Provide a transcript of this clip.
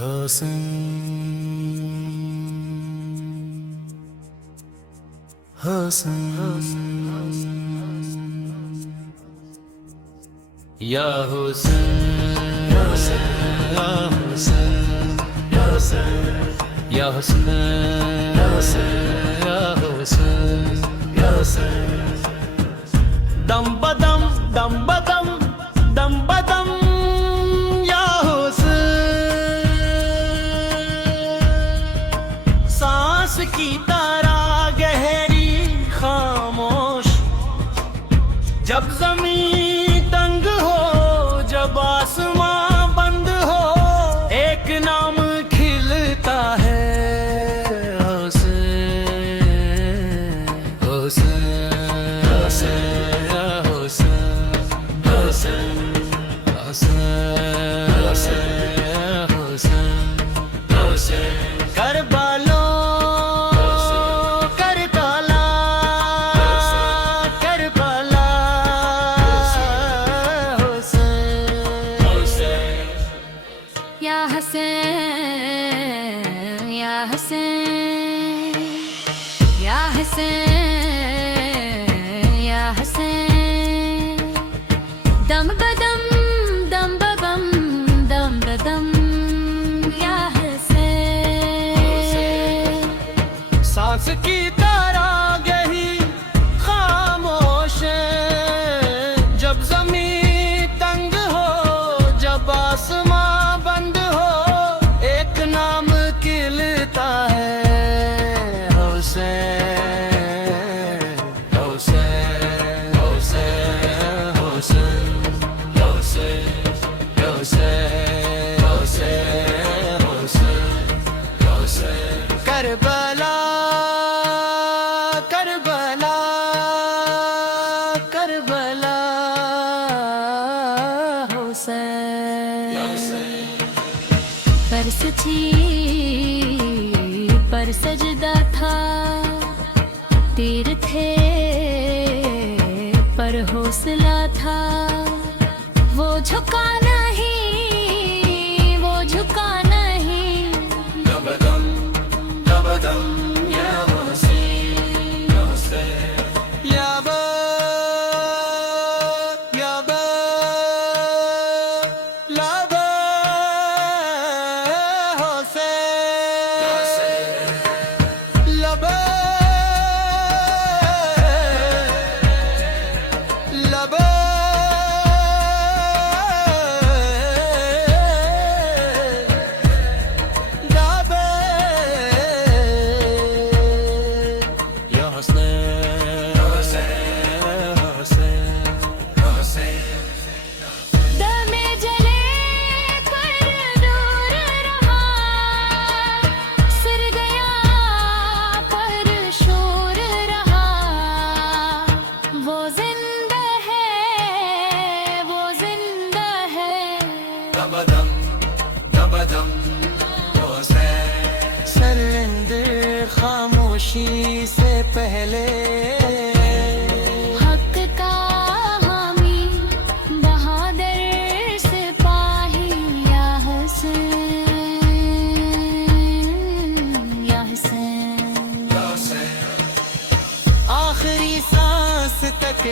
हसन हसन या हुसैन या हुसैन या हुसैन या हुसैन या हुसैन या हुसैन दम बदम दम बदम दम बदम या हुसैन सांस की तरह गहरी खामोश जब ज़मीन तंग हो जब आसमां बंद हो एक नाम खिलता है हुसैन हुसैन हुसैन हुसैन हुसैन हुसैन हुसैन करबला या हुसैन या हुसैन या हुसैन या हुसैन दम बदम दम बदम दम बदम या हुसैन सांस की तरह गही खामोश जब ज़मीन तंग हो जब आसमां करबला करबला करबला हुसैन पर सची पर सजदा था तीर थे पर हौसला था वो झुका नहीं वो झुका नहीं दबदम दबदम या हुसैन या हुसैन या बा या बा ला बा हुसैन लबा लबा सरिंदे खामोशी से पहले हक का हामी बहादुर सिपाही या हुसैन या हुसैन आखिरी सांस तक